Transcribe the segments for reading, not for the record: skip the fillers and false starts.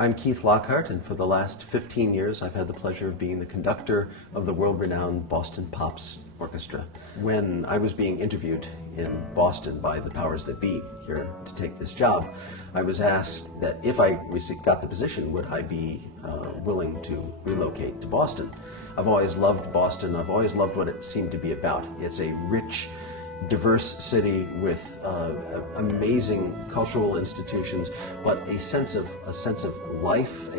I'm Keith Lockhart, and for the last 15 years I've had the pleasure of being the conductor of the world-renowned Boston Pops Orchestra. When I was being interviewed in Boston by the powers that be here to take this job, I was asked that if I got the position, would I be willing to relocate to Boston. I've always loved Boston. I've always loved what it seemed to be about. It's a rich, diverse city with amazing cultural institutions, but a sense of life,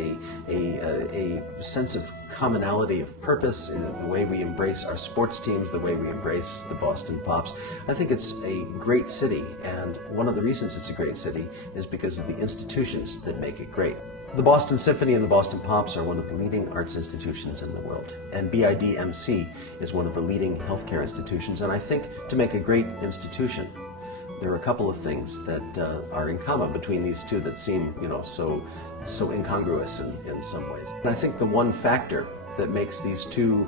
a sense of commonality of purpose, the way we embrace our sports teams, the way we embrace the Boston Pops. I think it's a great city, and one of the reasons it's a great city is because of the institutions that make it great. The Boston Symphony and the Boston Pops are one of the leading arts institutions in the world, and BIDMC is one of the leading healthcare institutions. And I think to make a great institution, there are a couple of things that are in common between these two that seem, so incongruous in some ways. And I think the one factor that makes these two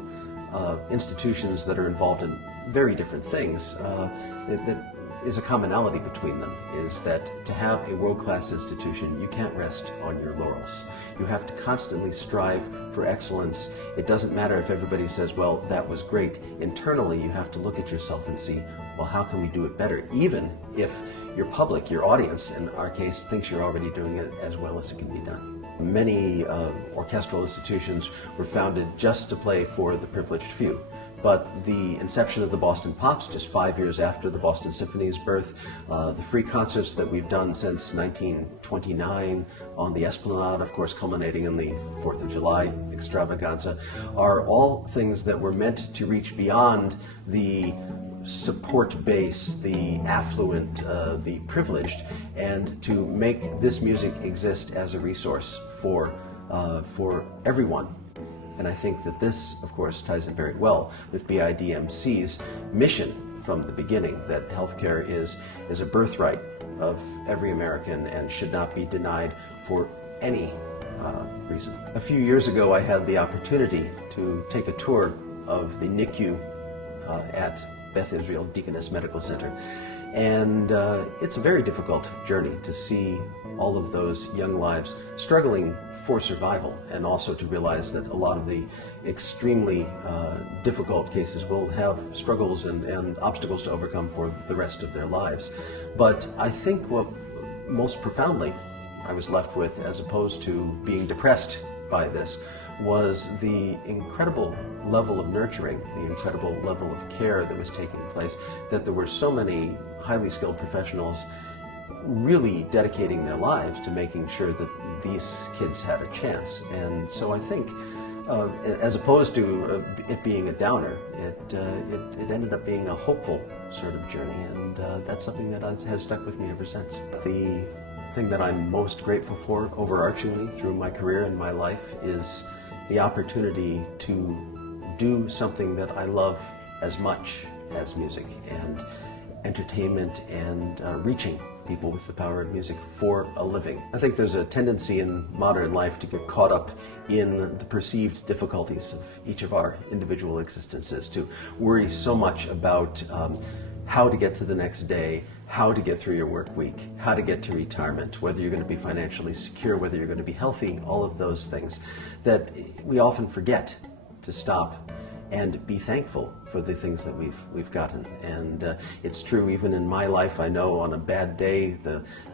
institutions that are involved in very different things, that is a commonality between them, is that to have a world-class institution, you can't rest on your laurels. You have to constantly strive for excellence. It doesn't matter if everybody says, well, that was great. Internally, you have to look at yourself and see, well, how can we do it better? Even if your public, your audience, in our case, thinks you're already doing it as well as it can be done. Many orchestral institutions were founded just to play for the privileged few. But the inception of the Boston Pops, just 5 years after the Boston Symphony's birth, the free concerts that we've done since 1929 on the Esplanade, of course culminating in the 4th of July extravaganza, are all things that were meant to reach beyond the support base, the affluent, the privileged, and to make this music exist as a resource for everyone. And I think that this, of course, ties in very well with BIDMC's mission from the beginning, that healthcare is a birthright of every American and should not be denied for any reason. A few years ago, I had the opportunity to take a tour of the NICU at Beth Israel Deaconess Medical Center. And it's a very difficult journey to see all of those young lives struggling for survival, and also to realize that a lot of the extremely difficult cases will have struggles and obstacles to overcome for the rest of their lives. But I think what most profoundly I was left with, as opposed to being depressed by this, was the incredible level of nurturing, the incredible level of care that was taking place, that there were so many highly skilled professionals really dedicating their lives to making sure that these kids had a chance. And so I think, as opposed to it being a downer, it ended up being a hopeful sort of journey, and that's something that has stuck with me ever since. The thing that I'm most grateful for, overarchingly through my career and my life, is the opportunity to do something that I love as much as music and entertainment and reaching people with the power of music for a living. I think there's a tendency in modern life to get caught up in the perceived difficulties of each of our individual existences, to worry so much about how to get to the next day, how to get through your work week, how to get to retirement, whether you're going to be financially secure, whether you're going to be healthy, all of those things, that we often forget to stop and be thankful for the things that we've gotten. And it's true even in my life. I know on a bad day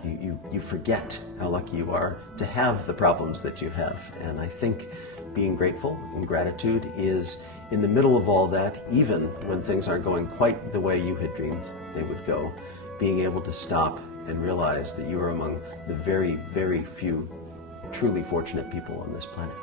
you forget how lucky you are to have the problems that you have. And I think being grateful and gratitude is in the middle of all that, even when things aren't going quite the way you had dreamed they would go, being able to stop and realize that you are among the very, very few truly fortunate people on this planet.